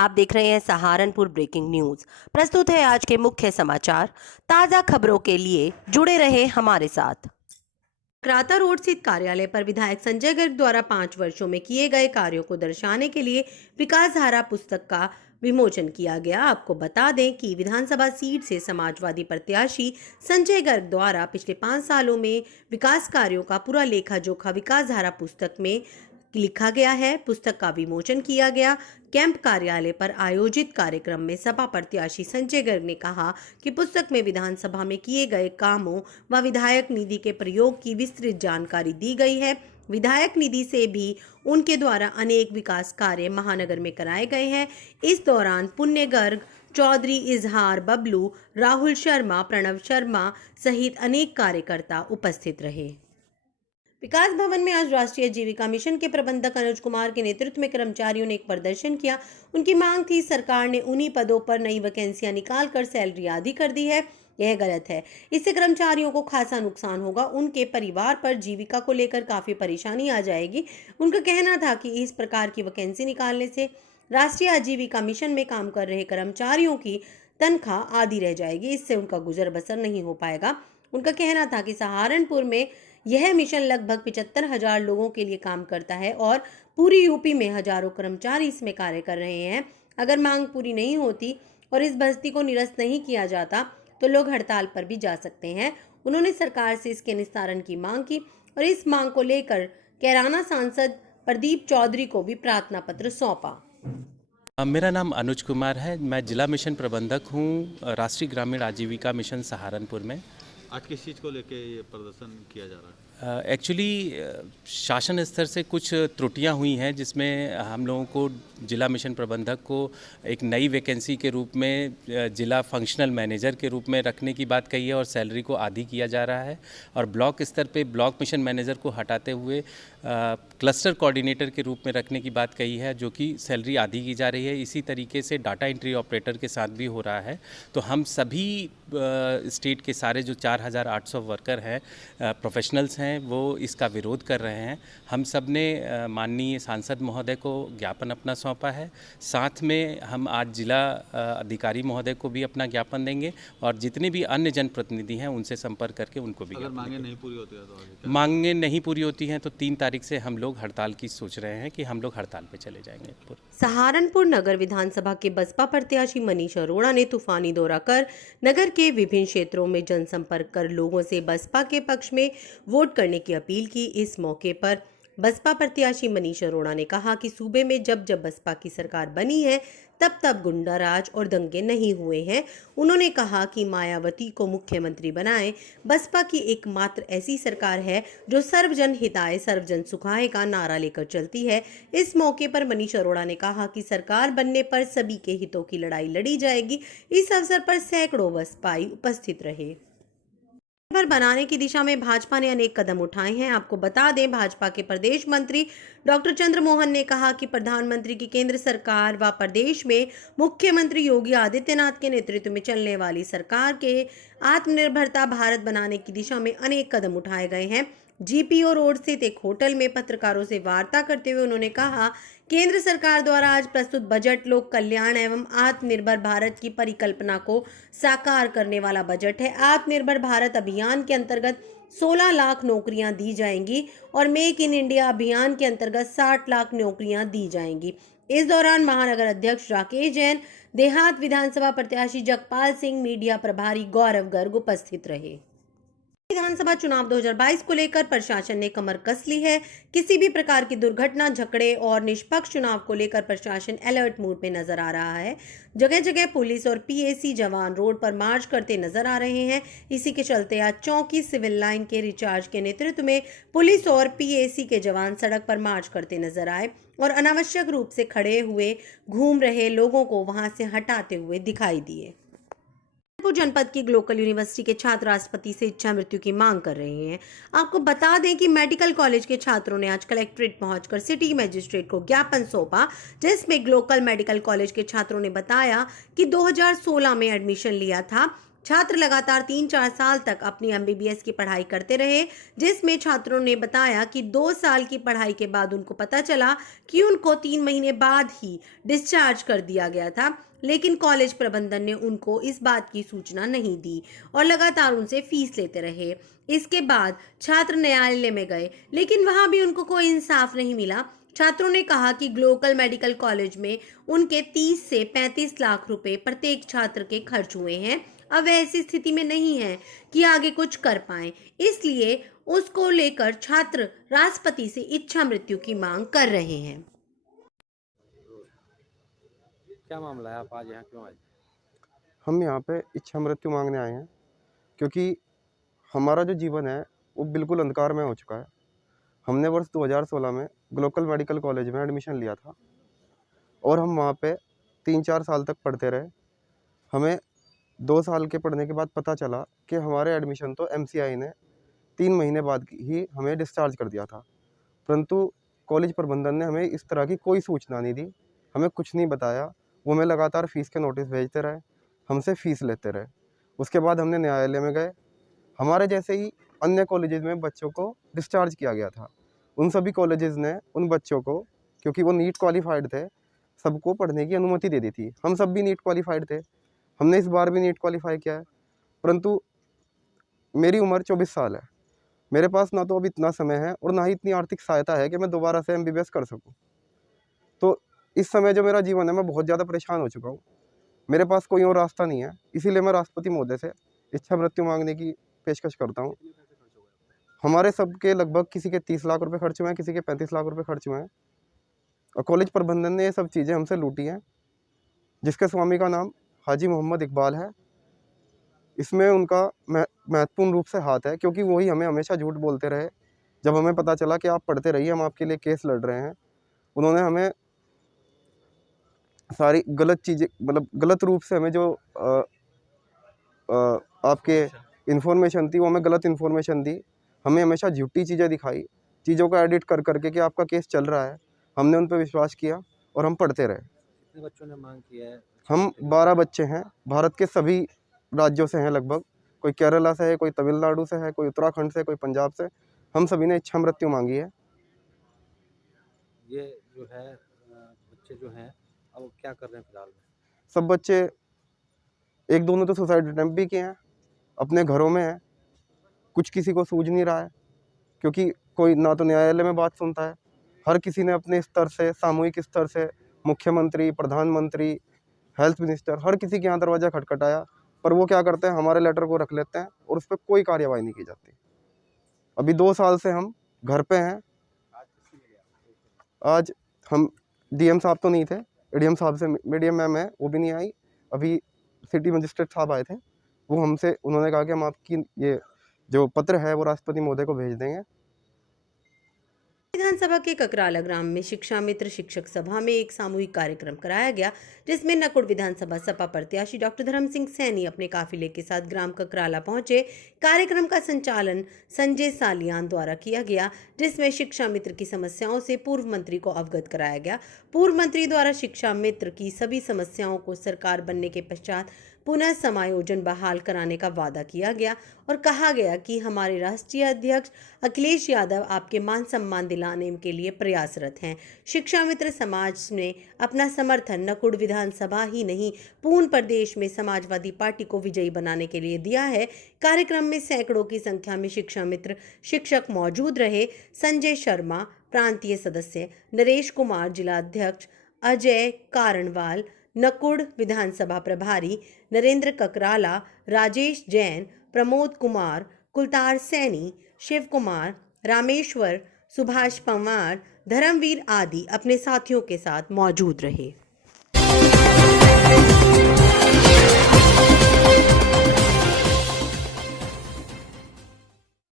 आप देख रहे हैं सहारनपुर ब्रेकिंग न्यूज। प्रस्तुत है आज के मुख्य समाचार। ताजा खबरों के लिए जुड़े रहे हमारे साथ। क्राता रोड स्थित कार्यालय पर विधायक संजय गर्ग द्वारा 5 वर्षों में किए गए कार्यों को दर्शाने के लिए विकास धारा पुस्तक का विमोचन किया गया। आपको बता दें कि विधानसभा सीट से समाजवादी प्रत्याशी संजय गर्ग द्वारा पिछले 5 सालों में विकास कार्यों का पूरा लेखा जोखा विकास धारा पुस्तक में लिखा गया है। पुस्तक का विमोचन किया गया। कैंप कार्यालय पर आयोजित कार्यक्रम में सपा प्रत्याशी संजय गर्ग ने कहा कि पुस्तक में विधानसभा में किए गए कामों व विधायक निधि के प्रयोग की विस्तृत जानकारी दी गई है। विधायक निधि से भी उनके द्वारा अनेक विकास कार्य महानगर में कराए गए हैं। इस दौरान पुण्य गर्ग, चौधरी इजहार, बबलू, राहुल शर्मा, प्रणव शर्मा सहित अनेक कार्यकर्ता उपस्थित रहे। विकास भवन में आज राष्ट्रीय आजीविका मिशन के प्रबंधक अनुज कुमार के नेतृत्व में कर्मचारियों ने एक प्रदर्शन किया। उनकी मांग थी, सरकार ने उन्हीं पदों पर नई वैकेंसियां निकालकर सैलरी आधी कर दी है। यह गलत है। इससे कर्मचारियों को खासा नुकसान होगा। उनके परिवार पर जीविका को लेकर काफी परेशानी आ जाएगी। उनका कहना था कि इस प्रकार की वैकेंसी निकालने से राष्ट्रीय आजीविका मिशन में काम कर रहे कर्मचारियों की तनख्वाह आधी रह जाएगी। इससे उनका गुजर बसर नहीं हो पाएगा। उनका कहना था कि सहारनपुर में यह मिशन लगभग 75,000 लोगों के लिए काम करता है और पूरी यूपी में हजारों कर्मचारी इसमें कार्य कर रहे हैं। अगर मांग पूरी नहीं होती और इस बस्ती को निरस्त नहीं किया जाता तो लोग हड़ताल पर भी जा सकते हैं। उन्होंने सरकार से इसके निस्तारण की मांग की और इस मांग को लेकर कैराना सांसद प्रदीप चौधरी को भी प्रार्थना पत्र सौंपा। मेरा नाम अनुज कुमार है। मैं जिला मिशन प्रबंधक हूँ राष्ट्रीय ग्रामीण आजीविका मिशन सहारनपुर में। आज किस चीज़ को लेके ये प्रदर्शन किया जा रहा है? एक्चुअली शासन स्तर से कुछ त्रुटियां हुई हैं, जिसमें हम लोगों को जिला मिशन प्रबंधक को एक नई वैकेंसी के रूप में जिला फंक्शनल मैनेजर के रूप में रखने की बात कही है और सैलरी को आधी किया जा रहा है। और ब्लॉक स्तर पे ब्लॉक मिशन मैनेजर को हटाते हुए क्लस्टर कोऑर्डिनेटर के रूप में रखने की बात कही है, जो कि सैलरी आधी की जा रही है। इसी तरीके से डाटा एंट्री ऑपरेटर के साथ भी हो रहा है। तो हम सभी स्टेट के सारे जो 4,800 वर्कर हैं, प्रोफेशनल्स हैं, वो इसका विरोध कर रहे हैं। हम सब ने माननीय सांसद महोदय को ज्ञापन अपना सौंपा है। साथ में हम आज जिला अधिकारी महोदय को भी अपना ज्ञापन देंगे और जितने भी अन्य जनप्रतिनिधि हैं उनसे संपर्क करके उनको भी। अगर मांगे नहीं पूरी होती है तो आगे मांगे नहीं पूरी होती हैं तो 3 तारीख से हम लोग हड़ताल की सोच रहे हैं कि हम लोग हड़ताल पे चले जाएंगे। सहारनपुर नगर विधानसभा के बसपा प्रत्याशी मनीष अरोड़ा ने तूफानी दौरा कर नगर के विभिन्न क्षेत्रों में जनसंपर्क कर लोगों से बसपा के पक्ष में वोट करने की अपील की। इस मौके पर बसपा प्रत्याशी मनीष अरोड़ा ने कहा कि सूबे में जब जब बसपा की सरकार बनी है तब तब गुंडाराज और दंगे नहीं हुए हैं। उन्होंने कहा कि मायावती को मुख्यमंत्री बनाएं। बसपा की एकमात्र ऐसी सरकार है जो सर्वजन हिताय सर्वजन सुखाय का नारा लेकर चलती है। इस मौके पर मनीष अरोड़ा ने कहा कि सरकार बनने पर सभी के हितों की लड़ाई लड़ी जाएगी। इस अवसर पर सैकड़ों बसपाई उपस्थित रहे। बनाने की दिशा में भाजपा ने अनेक कदम उठाए हैं। आपको बता दें, भाजपा के प्रदेश मंत्री डॉक्टर चंद्रमोहन ने कहा कि प्रधानमंत्री की केंद्र सरकार व प्रदेश में मुख्यमंत्री योगी आदित्यनाथ के नेतृत्व में चलने वाली सरकार के आत्मनिर्भरता भारत बनाने की दिशा में अनेक कदम उठाए गए हैं। जीपीओ रोड स्थित एक होटल में पत्रकारों से वार्ता करते हुए उन्होंने कहा, केंद्र सरकार द्वारा आज प्रस्तुत बजट लोक कल्याण एवं आत्मनिर्भर भारत की परिकल्पना को साकार करने वाला बजट है। आत्मनिर्भर भारत अभियान के अंतर्गत 16 लाख नौकरियां दी जाएंगी और मेक इन इंडिया अभियान के अंतर्गत 60 लाख नौकरियां दी जाएंगी। इस दौरान महानगर अध्यक्ष राकेश जैन, देहात विधानसभा प्रत्याशी जगपाल सिंह, मीडिया प्रभारी गौरव गर्ग उपस्थित रहे। विधानसभा चुनाव 2022 को लेकर प्रशासन ने कमर कस ली है। किसी भी प्रकार की दुर्घटना, झगड़े और निष्पक्ष चुनाव को लेकर प्रशासन अलर्ट मोड में नजर आ रहा है। जगह जगह पुलिस और पीएसी जवान रोड पर मार्च करते नजर आ रहे हैं। इसी के चलते आज चौकी सिविल लाइन के रिचार्ज के नेतृत्व में पुलिस और पीएसी के जवान सड़क पर मार्च करते नजर आए और अनावश्यक रूप से खड़े हुए घूम रहे लोगों को वहां से हटाते हुए दिखाई दिए। जनपद की ग्लोकल यूनिवर्सिटी के छात्र राष्ट्रपति से इच्छा मृत्यु की मांग कर रहे हैं। आपको बता दें कि मेडिकल कॉलेज के छात्रों ने आज कलेक्ट्रेट पहुंचकर सिटी मजिस्ट्रेट को ज्ञापन सौंपा, जिसमें ग्लोकल मेडिकल कॉलेज के छात्रों ने बताया कि 2016 में एडमिशन लिया था छात्र लगातार 3-4 साल तक अपनी MBBS की पढ़ाई करते रहे, जिसमें छात्रों ने बताया कि 2 साल की पढ़ाई के बाद उनको पता चला कि उनको 3 महीने बाद ही डिस्चार्ज कर दिया गया था, लेकिन कॉलेज प्रबंधन ने उनको इस बात की सूचना नहीं दी और लगातार उनसे फीस लेते रहे। इसके बाद छात्र न्यायालय में गए, लेकिन वहां भी उनको कोई इंसाफ नहीं मिला। छात्रों ने कहा कि ग्लोबल मेडिकल कॉलेज में उनके 30 से 35 लाख रुपए प्रत्येक छात्र के खर्च हुए हैं। अब वे ऐसी स्थिति में नहीं है कि आगे कुछ कर पाएं, इसलिए उसको लेकर छात्र राष्ट्रपति से इच्छा मृत्यु की मांग कर रहे हैं। क्या मामला है, आप आज यहाँ क्यों आए? हम यहाँ पे इच्छा मृत्यु मांगने आए हैं क्योंकि हमारा जो जीवन है वो बिल्कुल अंधकार में हो चुका है। हमने वर्ष 2016 में ग्लोबल मेडिकल कॉलेज में एडमिशन लिया था और हम वहाँ पे 3-4 साल तक पढ़ते रहे। हमें 2 साल के पढ़ने के बाद पता चला कि हमारे एडमिशन तो MCI ने 3 महीने बाद ही हमें डिस्चार्ज कर दिया था, परंतु कॉलेज प्रबंधन ने हमें इस तरह की कोई सूचना नहीं दी, हमें कुछ नहीं बताया। वो हमें लगातार फ़ीस के नोटिस भेजते रहे, हमसे फ़ीस लेते रहे। उसके बाद हमने न्यायालय में गए। हमारे जैसे ही अन्य कॉलेजेस में बच्चों को डिस्चार्ज किया गया था। उन सभी कॉलेजेस ने उन बच्चों को, क्योंकि वो नीट क्वालिफाइड थे, सबको पढ़ने की अनुमति दे दी थी। हम सब भी नीट क्वालिफाइड थे, हमने इस बार भी नीट क्वालिफाई किया है, परंतु मेरी उम्र 24 साल है। मेरे पास ना तो अब इतना समय है और ना ही इतनी आर्थिक सहायता है कि मैं दोबारा से MBBS कर सकूँ। तो इस समय जो मेरा जीवन है, मैं बहुत ज़्यादा परेशान हो चुका हूँ। मेरे पास कोई और रास्ता नहीं है, इसीलिए मैं राष्ट्रपति महोदय से इच्छा मृत्यु मांगने की पेशकश करता हूँ। हमारे सबके लगभग किसी के 30 लाख रुपए खर्च हुए हैं, किसी के 35 लाख रुपए खर्च हुए हैं और कॉलेज प्रबंधन ने ये सब चीज़ें हमसे लूटी हैं, जिसके स्वामी का नाम हाजी मोहम्मद इकबाल है। इसमें उनका महत्वपूर्ण रूप से हाथ है, क्योंकि वही हमें हमेशा झूठ बोलते रहे। जब हमें पता चला कि आप पढ़ते रहिए, हम आपके लिए केस लड़ रहे हैं, उन्होंने हमें सारी गलत चीज़ें, मतलब गलत रूप से हमें जो आपके इन्फॉर्मेशन थी वो हमें गलत इन्फॉर्मेशन दी। हमें हमेशा झूठी चीज़ें दिखाई, चीज़ों को एडिट कर करके कि आपका केस चल रहा है। हमने उन पर विश्वास किया और हम पढ़ते रहे। कितने बच्चों ने मांग किया है? हम 12 बच्चे हैं, भारत के सभी राज्यों से हैं लगभग। कोई केरला से है, कोई तमिलनाडु से है, कोई उत्तराखंड से, कोई पंजाब से। हम सभी ने इच्छा मृत्यु मांगी है। ये जो है बच्चे जो हैं अब वो क्या कर रहे हैं फिलहाल में? सब बच्चे, एक दो ने तो सुसाइड अटेम्प्ट भी किए हैं, अपने घरों में हैं। कुछ किसी को सूझ नहीं रहा है, क्योंकि कोई ना तो न्यायालय में बात सुनता है। हर किसी ने अपने स्तर से, सामूहिक स्तर से, मुख्यमंत्री, प्रधानमंत्री, हेल्थ मिनिस्टर, हर किसी के यहाँ दरवाज़ा खटखटाया, पर वो क्या करते हैं, हमारे लेटर को रख लेते हैं और उस पर कोई कार्रवाई नहीं की जाती। अभी 2 साल से हम घर पे हैं। आज हम DM साहब तो नहीं थे, ADM साहब से मीडियम मैम है, वो भी नहीं आई। अभी सिटी मजिस्ट्रेट साहब आए थे, वो हमसे, उन्होंने कहा कि हम आपकी ये जो पत्र है वो राष्ट्रपति महोदय को भेज देंगे। विधानसभा के ककराला ग्राम में शिक्षा मित्र शिक्षक सभा में एक सामूहिक कार्यक्रम कराया गया, जिसमें नकुड़ विधानसभा सपा प्रत्याशी डॉक्टर धर्म सिंह सैनी अपने काफिले के साथ ग्राम ककराला पहुंचे। कार्यक्रम का संचालन संजय सालियान द्वारा किया गया, जिसमें शिक्षा मित्र की समस्याओं से पूर्व मंत्री को अवगत कराया गया। पूर्व मंत्री द्वारा शिक्षा मित्र की सभी समस्याओं को सरकार बनने के पश्चात पुनः समायोजन बहाल कराने का वादा किया गया और कहा गया कि हमारे राष्ट्रीय अध्यक्ष अखिलेश यादव आपके मान सम्मान दिलाने के लिए प्रयासरत हैं। शिक्षा मित्र समाज ने अपना समर्थन नकुड़ विधानसभा ही नहीं, पूर्ण प्रदेश में समाजवादी पार्टी को विजयी बनाने के लिए दिया है। कार्यक्रम में सैकड़ों की संख्या में शिक्षा मित्र शिक्षक मौजूद रहे। संजय शर्मा प्रांतीय सदस्य, नरेश कुमार जिला अध्यक्ष, अजय कारणवाल नकुड़ विधानसभा प्रभारी, नरेंद्र ककराला, राजेश जैन, प्रमोद कुमार, कुलतार सैनी, शिव कुमार, रामेश्वर, सुभाष पंवार, धर्मवीर आदि अपने साथियों के साथ मौजूद रहे।